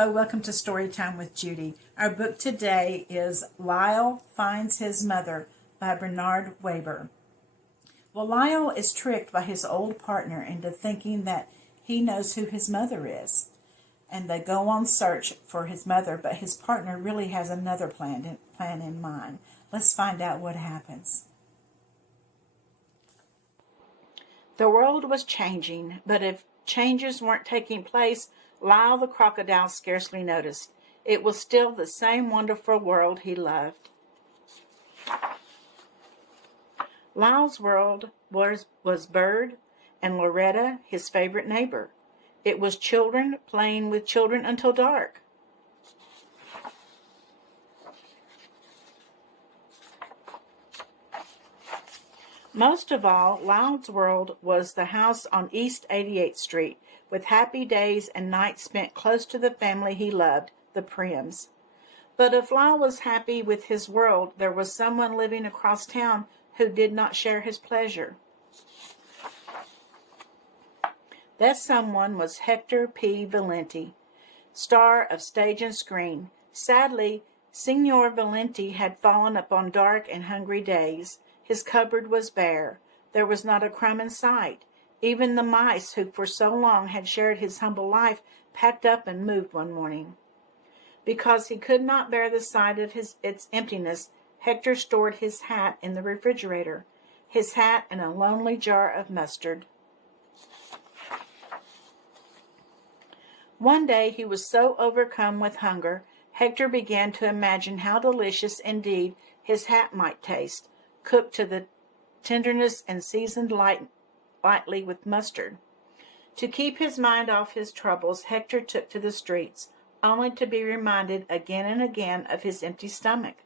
Hello, welcome to Storytime with Judy. Our book today is Lyle Finds His Mother by Bernard Weber. Well, Lyle is tricked by his old partner into thinking that he knows who his mother is. And they go on search for his mother, but his partner really has another plan in mind. Let's find out what happens. The world was changing, but if changes weren't taking place, Lyle the crocodile scarcely noticed. It was still the same wonderful world he loved. Lyle's world was Bird and Loretta, his favorite neighbor. It was children playing with children until dark. Most of all, Lyle's world was the house on East 88th Street, with happy days and nights spent close to the family he loved, the Prims. But if Lyle was happy with his world, there was someone living across town who did not share his pleasure. That someone was Hector P. Valenti, star of stage and screen. Sadly, Signor Valenti had fallen upon dark and hungry days. His cupboard was bare. There was not a crumb in sight. Even the mice who for so long had shared his humble life packed up and moved one morning. Because he could not bear the sight of its emptiness, Hector stored his hat in the refrigerator, his hat in a lonely jar of mustard. One day he was so overcome with hunger, Hector began to imagine how delicious indeed his hat might taste, cooked to the tenderness and seasoned lightly with mustard. To keep his mind off his troubles, Hector took to the streets, only to be reminded again and again of his empty stomach.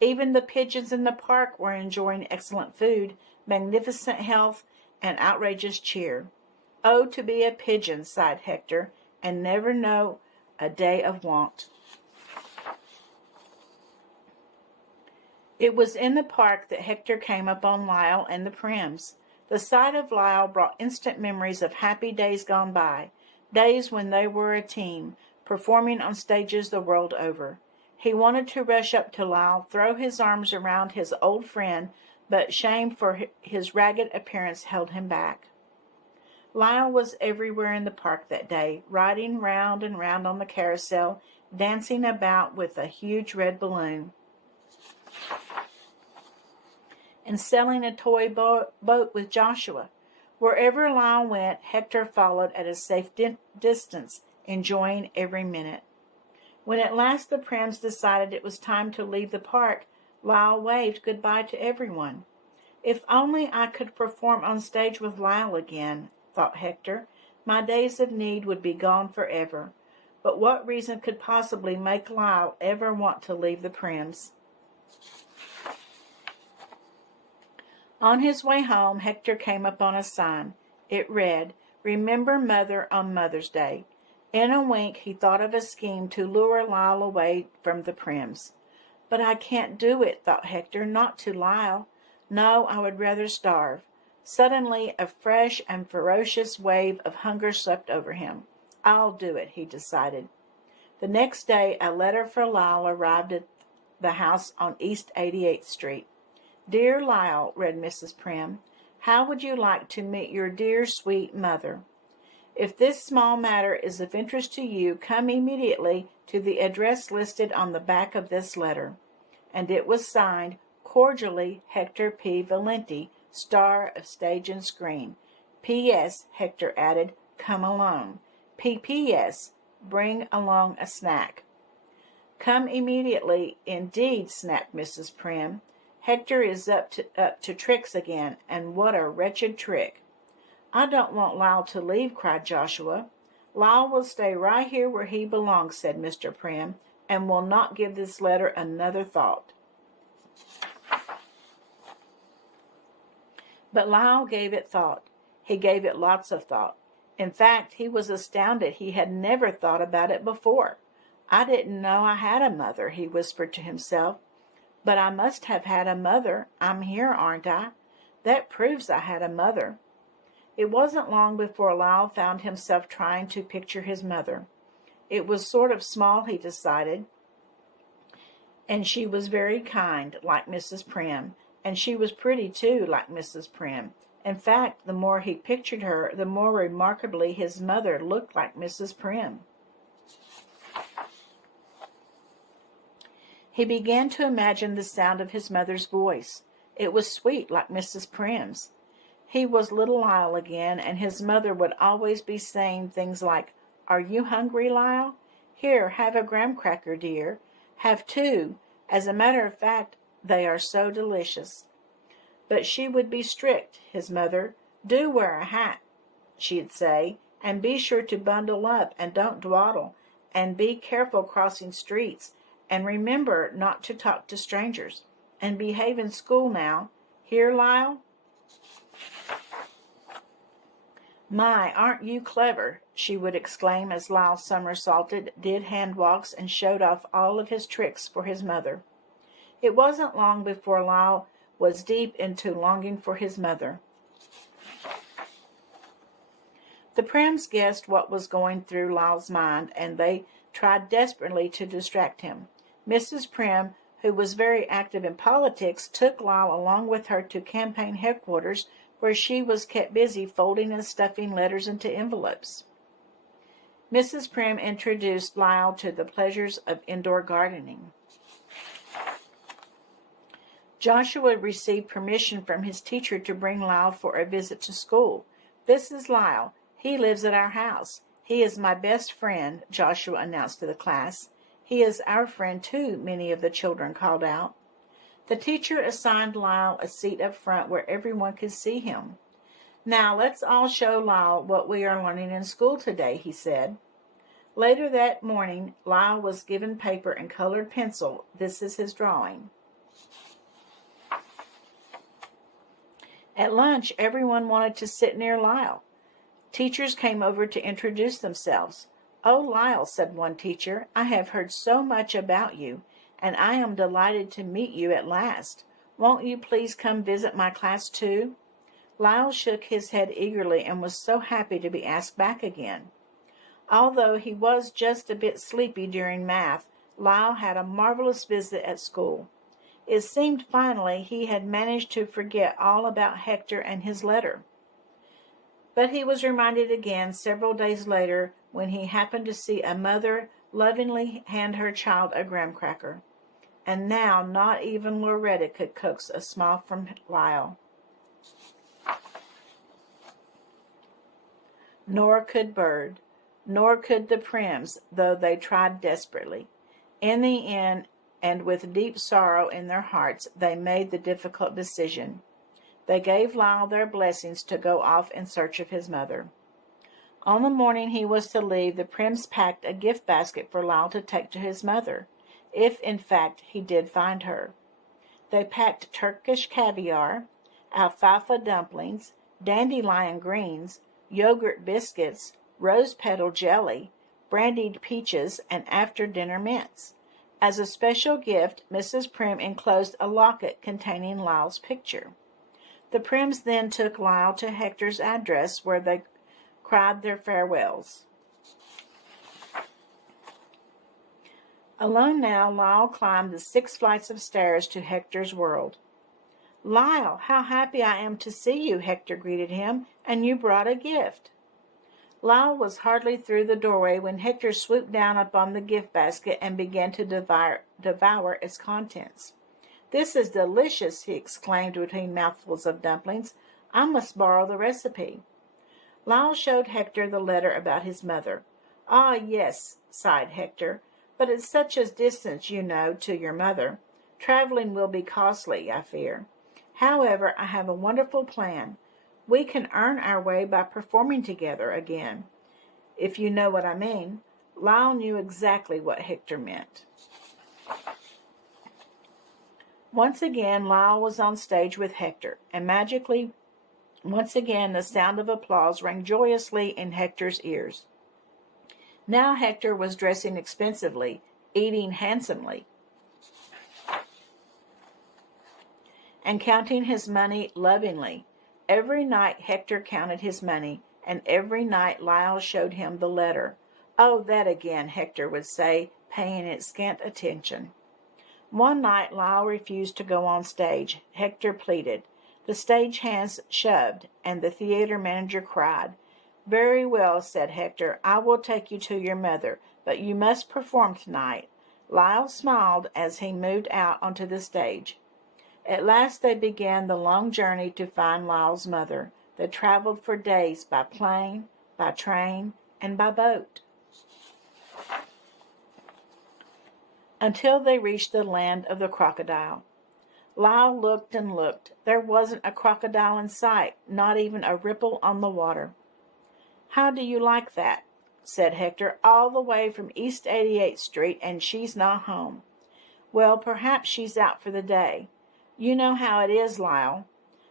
Even the pigeons in the park were enjoying excellent food, magnificent health, and outrageous cheer. Oh, to be a pigeon, sighed Hector, and never know a day of want. It was in the park that Hector came upon Lyle and the Prims. The sight of Lyle brought instant memories of happy days gone by, days when they were a team, performing on stages the world over. He wanted to rush up to Lyle, throw his arms around his old friend, but shame for his ragged appearance held him back. Lyle was everywhere in the park that day, riding round and round on the carousel, dancing about with a huge red balloon, and selling a toy boat with Joshua. Wherever Lyle went, Hector followed at a safe distance, enjoying every minute. When at last the Prims decided it was time to leave the park, Lyle waved goodbye to everyone. If only I could perform on stage with Lyle again, thought Hector. My days of need would be gone forever. But what reason could possibly make Lyle ever want to leave the Prims? On his way home, Hector came upon a sign. It read, "Remember Mother on Mother's Day." In a wink, he thought of a scheme to lure Lyle away from the Prims. But I can't do it, thought Hector, not to Lyle. No, I would rather starve. Suddenly, a fresh and ferocious wave of hunger swept over him. I'll do it, he decided. The next day, a letter for Lyle arrived at the house on East 88th Street. "Dear Lyle," read Mrs. Prim, "how would you like to meet your dear, sweet mother? If this small matter is of interest to you, come immediately to the address listed on the back of this letter." And it was signed, "Cordially, Hector P. Valenti, star of stage and screen. P.S., Hector added, come alone. P.P.S., bring along a snack." "Come immediately, indeed," snapped Mrs. Prim. "Hector is up to tricks again, and what a wretched trick." "I don't want Lyle to leave," cried Joshua. "Lyle will stay right here where he belongs," said Mr. Prim, "and will not give this letter another thought." But Lyle gave it thought. He gave it lots of thought. In fact, he was astounded he had never thought about it before. "I didn't know I had a mother," he whispered to himself. "But I must have had a mother. I'm here, aren't I? That proves I had a mother." It wasn't long before Lyle found himself trying to picture his mother. It was sort of small, he decided, and she was very kind, like Mrs. Prim, and she was pretty, too, like Mrs. Prim. In fact, the more he pictured her, the more remarkably his mother looked like Mrs. Prim. He began to imagine the sound of his mother's voice. It was sweet, like Mrs. Prim's. He was little Lyle again, and his mother would always be saying things like, "Are you hungry, Lyle? Here, have a graham cracker, dear. Have two. As a matter of fact, they are so delicious." But she would be strict, his mother. "Do wear a hat," she'd say, "and be sure to bundle up, and don't dawdle, and be careful crossing streets, and remember not to talk to strangers, and behave in school now. Hear, Lyle?" "My, aren't you clever?" she would exclaim as Lyle somersaulted, did hand walks, and showed off all of his tricks for his mother. It wasn't long before Lyle was deep into longing for his mother. The Prims guessed what was going through Lyle's mind, and they tried desperately to distract him. Mrs. Prim, who was very active in politics, took Lyle along with her to campaign headquarters, where she was kept busy folding and stuffing letters into envelopes. Mrs. Prim introduced Lyle to the pleasures of indoor gardening. Joshua received permission from his teacher to bring Lyle for a visit to school. "This is Lyle. He lives at our house. He is my best friend," Joshua announced to the class. "He is our friend, too," many of the children called out. The teacher assigned Lyle a seat up front where everyone could see him. "Now let's all show Lyle what we are learning in school today," he said. Later that morning, Lyle was given paper and colored pencil. This is his drawing. At lunch, everyone wanted to sit near Lyle. Teachers came over to introduce themselves. "Oh, Lyle," said one teacher, "I have heard so much about you, and I am delighted to meet you at last. Won't you please come visit my class too?" Lyle shook his head eagerly and was so happy to be asked back again. Although he was just a bit sleepy during math, Lyle had a marvelous visit at school. It seemed finally he had managed to forget all about Hector and his letter. But he was reminded again several days later when he happened to see a mother lovingly hand her child a graham cracker. And now not even Loretta could coax a smile from Lyle. Nor could Bird, nor could the Prims, though they tried desperately. In the end, and with deep sorrow in their hearts, they made the difficult decision. They gave Lyle their blessings to go off in search of his mother. On the morning he was to leave, the Prims packed a gift basket for Lyle to take to his mother, if in fact he did find her. They packed Turkish caviar, alfalfa dumplings, dandelion greens, yogurt biscuits, rose petal jelly, brandied peaches, and after-dinner mints. As a special gift, Mrs. Prim enclosed a locket containing Lyle's picture. The Prims then took Lyle to Hector's address, where they cried their farewells. Alone now, Lyle climbed the 6 flights of stairs to Hector's world. "Lyle, how happy I am to see you," Hector greeted him, "and you brought a gift." Lyle was hardly through the doorway when Hector swooped down upon the gift basket and began to devour its contents. "This is delicious," he exclaimed between mouthfuls of dumplings. "I must borrow the recipe." Lyle showed Hector the letter about his mother. "Ah, yes," sighed Hector, "but it's such a distance, you know, to your mother. Traveling will be costly, I fear. However, I have a wonderful plan. We can earn our way by performing together again, if you know what I mean." Lyle knew exactly what Hector meant. Once again, Lyle was on stage with Hector, and magically, once again, the sound of applause rang joyously in Hector's ears. Now Hector was dressing expensively, eating handsomely, and counting his money lovingly. Every night Hector counted his money, and every night Lyle showed him the letter. "Oh, that again," Hector would say, paying it scant attention. One night Lyle refused to go on stage. Hector pleaded. The stage hands shoved, and the theater manager cried. "Very well," said Hector, "I will take you to your mother, but you must perform tonight." Lyle smiled as he moved out onto the stage. At last they began the long journey to find Lyle's mother. They traveled for days by plane, by train, and by boat, until they reached the land of the crocodile. Lyle looked and looked. There wasn't a crocodile in sight, not even a ripple on the water. "How do you like that?" said Hector. "All the way from East 88th Street, and she's not home." "Well, perhaps she's out for the day. You know how it is, Lyle.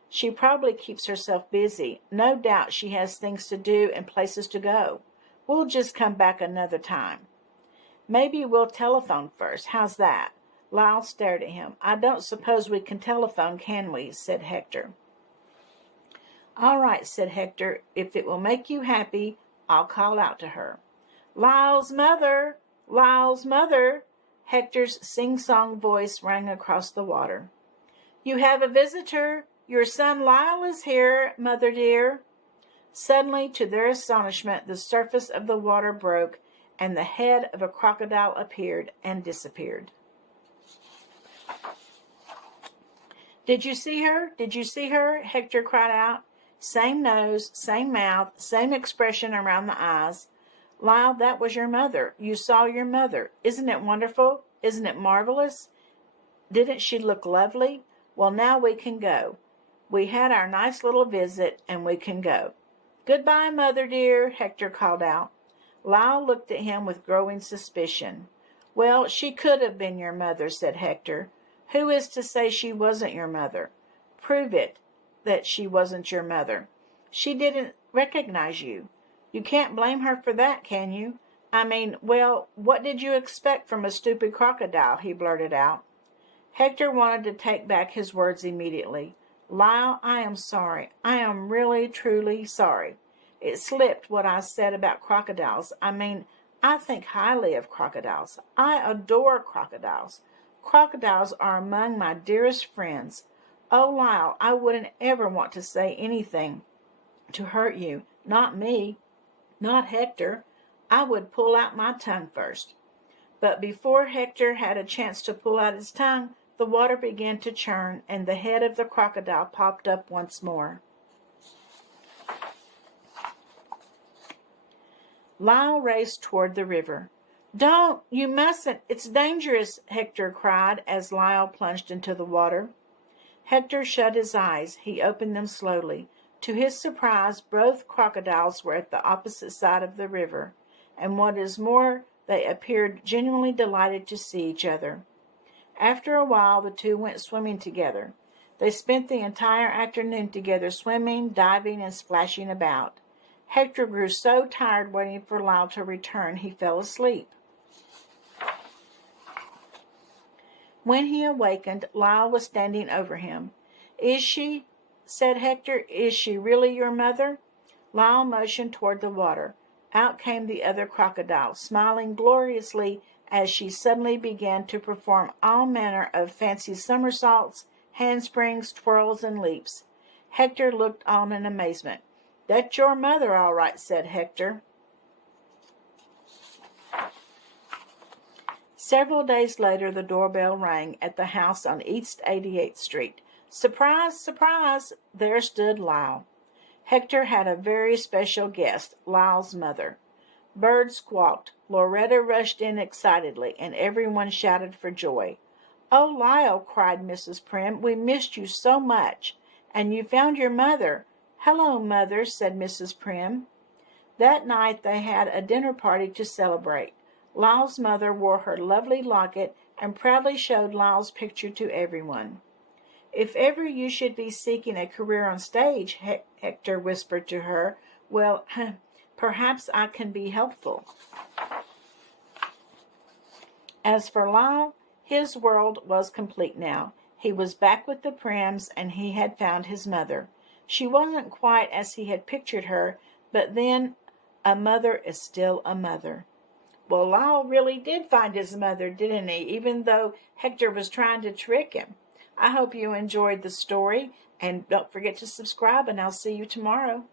She probably keeps herself busy. No doubt she has things to do and places to go. We'll just come back another time." "Maybe we'll telephone first. How's that?" Lyle stared at him. "I don't suppose we can telephone, can we?" said Hector. "All right," said Hector. "If it will make you happy, I'll call out to her." "Lyle's mother! Lyle's mother!" Hector's sing-song voice rang across the water. "You have a visitor. Your son Lyle is here, mother dear." Suddenly, to their astonishment, the surface of the water broke, and the head of a crocodile appeared and disappeared. "Did you see her? Did you see her?" Hector cried out. Same nose, same mouth, same expression around the eyes. "Lyle, that was your mother. You saw your mother. Isn't it wonderful? Isn't it marvelous? Didn't she look lovely? Well, now we can go. We had our nice little visit, and we can go." "Goodbye, mother dear," Hector called out. Lyle looked at him with growing suspicion. "Well, she could have been your mother," said Hector. "Who is to say she wasn't your mother? Prove it that she wasn't your mother. She didn't recognize you. You can't blame her for that, can you? I mean, well, what did you expect from a stupid crocodile?" he blurted out. Hector wanted to take back his words immediately. "Lyle, I am sorry. I am really, truly sorry. It slipped what I said about crocodiles. I mean, I think highly of crocodiles. I adore crocodiles. Crocodiles are among my dearest friends. Oh, Lyle, I wouldn't ever want to say anything to hurt you. Not me. Not Hector. I would pull out my tongue first." But before Hector had a chance to pull out his tongue, the water began to churn, and the head of the crocodile popped up once more. Lyle raced toward the river. "Don't! You mustn't! It's dangerous!" Hector cried as Lyle plunged into the water. Hector shut his eyes. He opened them slowly. To his surprise, both crocodiles were at the opposite side of the river, and what is more, they appeared genuinely delighted to see each other. After a while, the two went swimming together. They spent the entire afternoon together, swimming, diving, and splashing about. Hector grew so tired waiting for Lyle to return, he fell asleep. When he awakened, Lyle was standing over him. "Is she?" said Hector. "Is she really your mother?" Lyle motioned toward the water. Out came the other crocodile, smiling gloriously as she suddenly began to perform all manner of fancy somersaults, handsprings, twirls, and leaps. Hector looked on in amazement. "That's your mother, all right," said Hector. Several days later, the doorbell rang at the house on East 88th Street. Surprise, surprise! There stood Lyle. Hector had a very special guest, Lyle's mother. Birds squawked. Loretta rushed in excitedly, and everyone shouted for joy. "Oh, Lyle," cried Mrs. Prim, "we missed you so much. And you found your mother." "Hello, Mother," said Mrs. Prim. That night they had a dinner party to celebrate. Lyle's mother wore her lovely locket and proudly showed Lyle's picture to everyone. "If ever you should be seeking a career on stage," Hector whispered to her, "well, perhaps I can be helpful." As for Lyle, his world was complete now. He was back with the Prims, and he had found his mother. She wasn't quite as he had pictured her, but then a mother is still a mother. Well, Lyle really did find his mother, didn't he? Even though Hector was trying to trick him. I hope you enjoyed the story, and don't forget to subscribe, and I'll see you tomorrow.